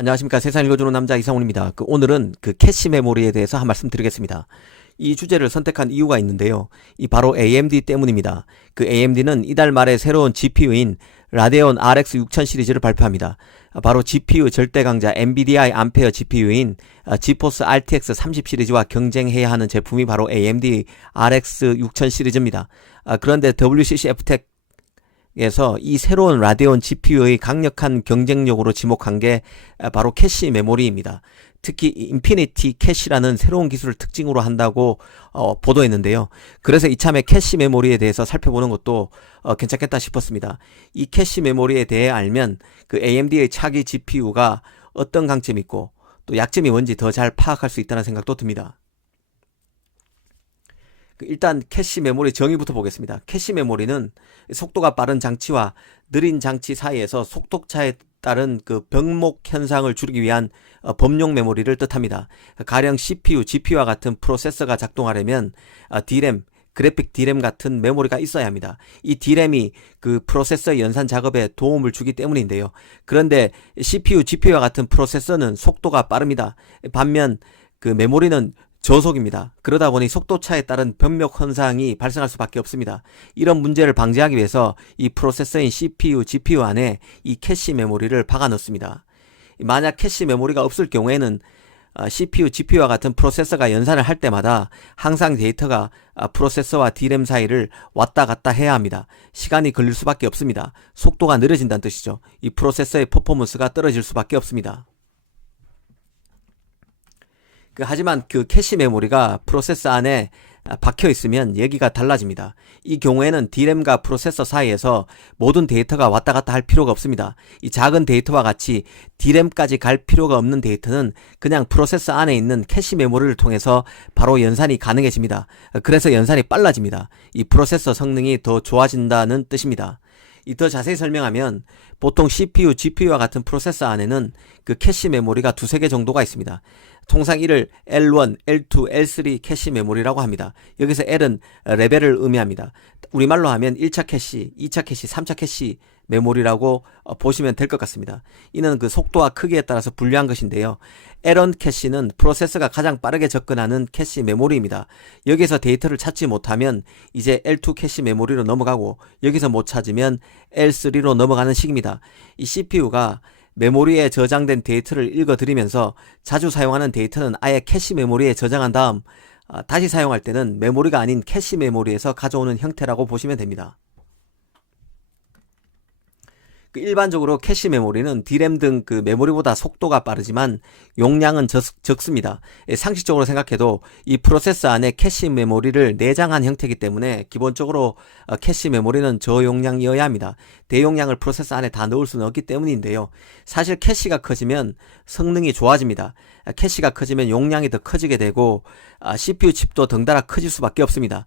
안녕하십니까 세상 읽어주는 남자 이상훈입니다. 그 오늘은 그 캐시 메모리에 대해서 한 말씀 드리겠습니다. 이 주제를 선택한 이유가 있는데요. 이 바로 AMD 때문입니다. 그 AMD는 이달 말에 새로운 GPU인 라데온 RX 6000 시리즈를 발표합니다. 아, 바로 GPU 절대 강자 NVIDIA 암페어 GPU인 지포스 RTX 30 시리즈와 경쟁해야 하는 제품이 바로 AMD RX 6000 시리즈입니다. 아, 그런데 WCC FTech 에서 이 새로운 라데온 GPU의 강력한 경쟁력으로 지목한 게 바로 캐시 메모리입니다. 특히 인피니티 캐시라는 새로운 기술을 특징으로 한다고 어, 보도했는데요. 그래서 이참에 캐시 메모리에 대해서 살펴보는 것도 어, 괜찮겠다 싶었습니다. 이 캐시 메모리에 대해 알면 그 AMD의 차기 GPU가 어떤 강점이 있고 또 약점이 뭔지 더 잘 파악할 수 있다는 생각도 듭니다. 그 일단 캐시 메모리 정의부터 보겠습니다. 캐시 메모리는 속도가 빠른 장치와 느린 장치 사이에서 속도차에 따른 그 병목 현상을 줄이기 위한 어, 범용 메모리를 뜻합니다. 가령 CPU, GPU와 같은 프로세서가 작동하려면 어, D램, 그래픽 D램 같은 메모리가 있어야 합니다. 이 D램이 그 프로세서 연산 작업에 도움을 주기 때문인데요. 그런데 CPU, GPU와 같은 프로세서는 속도가 빠릅니다. 반면 그 메모리는 저속입니다. 그러다 보니 속도차에 따른 변력 현상이 발생할 수밖에 없습니다. 이런 문제를 방지하기 위해서 이 프로세서인 CPU, GPU 안에 이 캐시 메모리를 박아 넣습니다. 만약 캐시 메모리가 없을 경우에는 CPU, GPU와 같은 프로세서가 연산을 할 때마다 항상 데이터가 아, 프로세서와 D램 사이를 왔다 갔다 해야 합니다. 시간이 걸릴 수밖에 없습니다. 속도가 느려진다는 뜻이죠. 이 프로세서의 퍼포먼스가 떨어질 수밖에 없습니다. 그 하지만 그 캐시 메모리가 프로세서 안에 박혀 있으면 얘기가 달라집니다. 이 경우에는 D램과 프로세서 사이에서 모든 데이터가 왔다 갔다 할 필요가 없습니다. 이 작은 데이터와 같이 D램까지 갈 필요가 없는 데이터는 그냥 프로세서 안에 있는 캐시 메모리를 통해서 바로 연산이 가능해집니다. 그래서 연산이 빨라집니다. 이 프로세서 성능이 더 좋아진다는 뜻입니다. 이더 자세히 설명하면 보통 CPU, GPU와 같은 프로세서 안에는 그 캐시 메모리가 두세 개 정도가 있습니다. 통상 이를 L1, L2, L3 캐시 메모리라고 합니다. 여기서 L은 레벨을 의미합니다. 우리말로 하면 1차 캐시, 2차 캐시, 3차 캐시 메모리라고 어, 보시면 될 것 같습니다. 이는 그 속도와 크기에 따라서 분류한 것인데요. L1 캐시는 프로세서가 가장 빠르게 접근하는 캐시 메모리입니다. 여기서 데이터를 찾지 못하면 이제 L2 캐시 메모리로 넘어가고 여기서 못 찾으면 L3로 넘어가는 식입니다. 이 CPU가 메모리에 저장된 데이터를 읽어드리면서 자주 사용하는 데이터는 아예 캐시 메모리에 저장한 다음 아, 다시 사용할 때는 메모리가 아닌 캐시 메모리에서 가져오는 형태라고 보시면 됩니다. 그 일반적으로 캐시 메모리는 D램 등 그 메모리보다 속도가 빠르지만 용량은 적, 적습니다. 예, 상식적으로 생각해도 이 프로세서 안에 캐시 메모리를 내장한 형태이기 때문에 기본적으로 어, 캐시 메모리는 저용량이어야 합니다. 대용량을 프로세서 안에 다 넣을 수는 없기 때문인데요. 사실 캐시가 커지면 성능이 좋아집니다. 아, 캐시가 커지면 용량이 더 커지게 되고 CPU 칩도 덩달아 커질 수밖에 없습니다.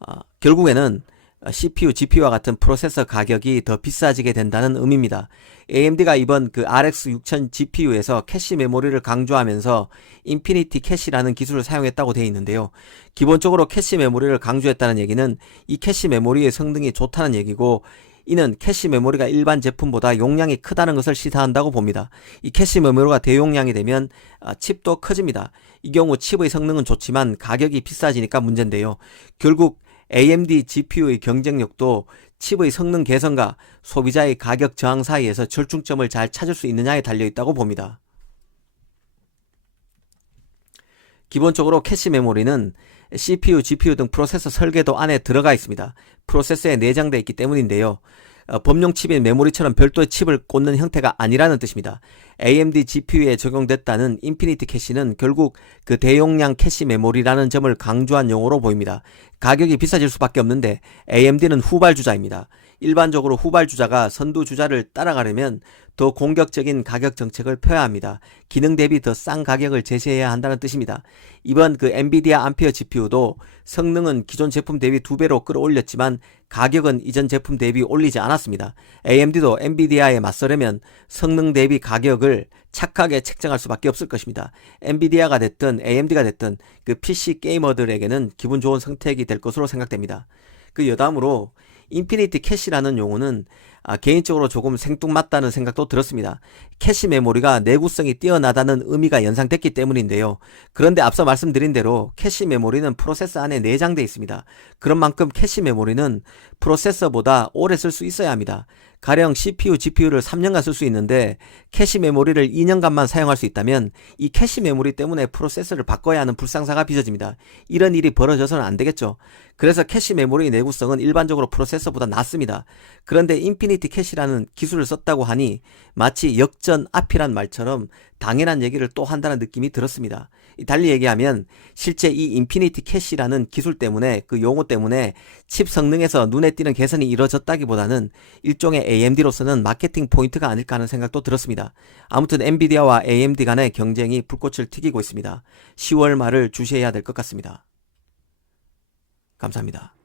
아, 결국에는 CPU, GPU와 같은 프로세서 가격이 더 비싸지게 된다는 의미입니다. AMD가 이번 그 RX 6000 GPU에서 캐시 메모리를 강조하면서 인피니티 캐시라는 기술을 사용했다고 되어 있는데요. 기본적으로 캐시 메모리를 강조했다는 얘기는 이 캐시 메모리의 성능이 좋다는 얘기고 이는 캐시 메모리가 일반 제품보다 용량이 크다는 것을 시사한다고 봅니다. 이 캐시 메모리가 대용량이 되면 아, 칩도 커집니다. 이 경우 칩의 성능은 좋지만 가격이 비싸지니까 문제인데요. 결국 AMD GPU의 경쟁력도 칩의 성능 개선과 소비자의 가격 저항 사이에서 절충점을 잘 찾을 수 있느냐에 달려 있다고 봅니다. 기본적으로 캐시 메모리는 CPU, GPU 등 프로세서 설계도 안에 들어가 있습니다. 프로세서에 내장되어 있기 때문인데요. 어, 범용 칩인 메모리처럼 별도의 칩을 꽂는 형태가 아니라는 뜻입니다. AMD GPU에 적용됐다는 인피니티 캐시는 결국 그 대용량 캐시 메모리라는 점을 강조한 용어로 보입니다. 가격이 비싸질 수밖에 없는데 AMD는 후발주자입니다. 일반적으로 후발 주자가 선두 주자를 따라가려면 더 공격적인 가격 정책을 펴야 합니다. 기능 대비 더 싼 가격을 제시해야 한다는 뜻입니다. 이번 그 엔비디아 암페어 GPU도 성능은 기존 제품 대비 두 배로 끌어올렸지만 가격은 이전 제품 대비 올리지 않았습니다. AMD도 엔비디아에 맞서려면 성능 대비 가격을 착하게 책정할 수밖에 없을 것입니다. 엔비디아가 됐든 AMD가 됐든 그 PC 게이머들에게는 기분 좋은 선택이 될 것으로 생각됩니다. 그 여담으로 인피니티 캐시라는 용어는 아, 개인적으로 조금 생뚱맞다는 생각도 들었습니다. 캐시 메모리가 내구성이 뛰어나다는 의미가 연상됐기 때문인데요. 그런데 앞서 말씀드린 대로 캐시 메모리는 프로세서 안에 내장되어 있습니다. 그런 만큼 캐시 메모리는 프로세서보다 오래 쓸 수 있어야 합니다. 가령 CPU, GPU를 3년간 쓸 수 있는데 캐시 메모리를 2년간만 사용할 수 있다면 이 캐시 메모리 때문에 프로세서를 바꿔야 하는 불상사가 빚어집니다. 이런 일이 벌어져서는 안 되겠죠. 그래서 캐시 메모리 내구성은 일반적으로 프로세서보다 낮습니다. 그런데 인피니 티 캐시라는 기술을 썼다고 하니 마치 역전 앞이란 말처럼 당연한 얘기를 또 한다는 느낌이 들었습니다. 이 달리 얘기하면 실제 이 인피니티 캐시라는 기술 때문에 그 용어 때문에 칩 성능에서 눈에 띄는 개선이 이뤄졌다기보다는 일종의 AMD로서는 마케팅 포인트가 아닐까 하는 생각도 들었습니다. 아무튼 엔비디아와 AMD 간의 경쟁이 불꽃을 튀기고 있습니다. 10월 말을 주시해야 될 것 같습니다. 감사합니다.